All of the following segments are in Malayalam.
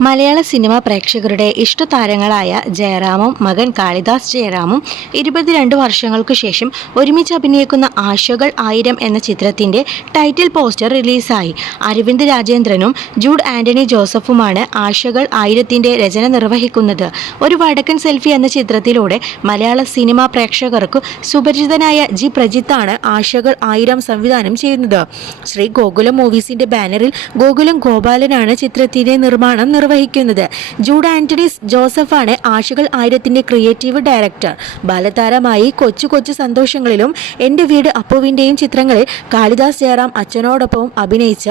മലയാള സിനിമാ പ്രേക്ഷകരുടെ ഇഷ്ടതാരങ്ങളായ ജയറാമും മകൻ കാളിദാസ് ജയറാമും ഇരുപത്തിരണ്ട് വർഷങ്ങൾക്കു ശേഷം ഒരുമിച്ച് അഭിനയിക്കുന്ന ആശകൾ ആയിരം എന്ന ചിത്രത്തിന്റെ ടൈറ്റിൽ പോസ്റ്റർ റിലീസായി. അരവിന്ദ് രാജേന്ദ്രനും ജൂഡ് ആന്റണി ജോസഫുമാണ് ആശകൾ ആയിരത്തിന്റെ രചന നിർവഹിക്കുന്നത്. ഒരു വടക്കൻ സെൽഫി എന്ന ചിത്രത്തിലൂടെ മലയാള സിനിമാ പ്രേക്ഷകർക്ക് സുപരിചിതനായ ജി പ്രജിത്താണ് ആശകൾ ആയിരം സംവിധാനം ചെയ്യുന്നത്. ശ്രീ ഗോകുലം മൂവീസിന്റെ ബാനറിൽ ഗോകുലം ഗോപാലനാണ് ചിത്രത്തിന്റെ നിർമ്മാണം നിർവഹിക്കുന്നത്. ജൂഡ് ആന്റണീസ് ജോസഫാണ് ആഷുകൾ ആയിരത്തിന്റെ ക്രിയേറ്റീവ് ഡയറക്ടർ. ബാലതാരമായി കൊച്ചു കൊച്ചു സന്തോഷങ്ങളിലും എന്റെ വീട് അപ്പുവിന്റെയും ചിത്രങ്ങളിൽ കാളിദാസ് ജയറാം അച്ഛനോടൊപ്പം അഭിനയിച്ച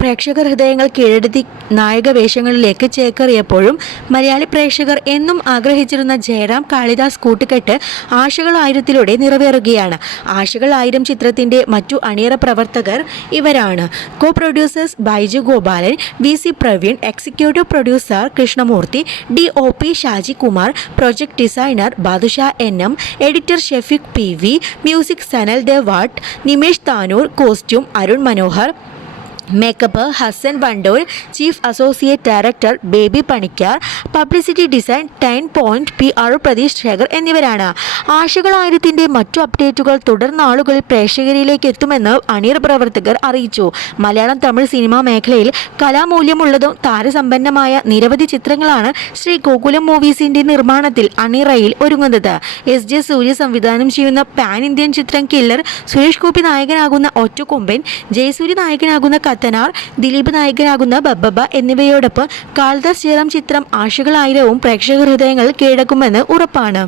പ്രേക്ഷകർ ഹൃദയങ്ങൾ കീഴടത്തി നായക വേഷങ്ങളിലേക്ക് ചേക്കേറിയപ്പോഴും മലയാളി പ്രേക്ഷകർ എന്നും ആഗ്രഹിച്ചിരുന്ന ജയറാം കാളിദാസ് കൂട്ടുകെട്ട് ആശകൾ ആയിരത്തിലൂടെ നിറവേറുകയാണ്. ആശകൾ ആയിരം ചിത്രത്തിന്റെ മറ്റു അണിയറ പ്രവർത്തകർ ഇവരാണ്. Co producers Baiju Gopalan V C Praveen executive producer Krishnamoorthy D O P Shaji Kumar project designer Badusha N M editor Shafeek P V music Sanal Devatt Nimesh Tanur costume Arun Manohar makeup Hasan Wandoor chief associate director Baby Panicker publicity design tine point P R Pratheesh Sekhar എന്നിവരാണ്. ആശകൾ ആയിരത്തിന്റെ മറ്റു അപ്ഡേറ്റുകൾ തുടർന്ന ആളുകളിൽ പ്രേക്ഷകരിലേക്ക് എത്തുമെന്ന് അണിയർ പ്രവർത്തകർ അറിയിച്ചു. മലയാളം തമിഴ് സിനിമാ മേഖലയിൽ കലാമൂല്യമുള്ളതും താരസമ്പന്നമായ നിരവധി ചിത്രങ്ങളാണ് ശ്രീ ഗോകുലം മൂവീസിന്റെ നിർമ്മാണത്തിൽ അണിറയിൽ ഒരുങ്ങുന്നത്. എസ് ജെ സൂര്യ സംവിധാനം ചെയ്യുന്ന പാൻ ഇന്ത്യൻ ചിത്രം കില്ലർ സുരേഷ് ഗോപി നായകനാകുന്ന ഒറ്റക്കൊമ്പൻ ജയസൂര്യ നായകനാകുന്ന കത്തനാർ ദിലീപ് നായകനാകുന്ന ബബ്ബബ എന്നിവയോടൊപ്പം കാളിദാസ് ജയറാം ചിത്രം ആശകളായിരവും പ്രേക്ഷക ഹൃദയങ്ങൾ കീഴടക്കുമെന്ന് ഉറപ്പാണ്.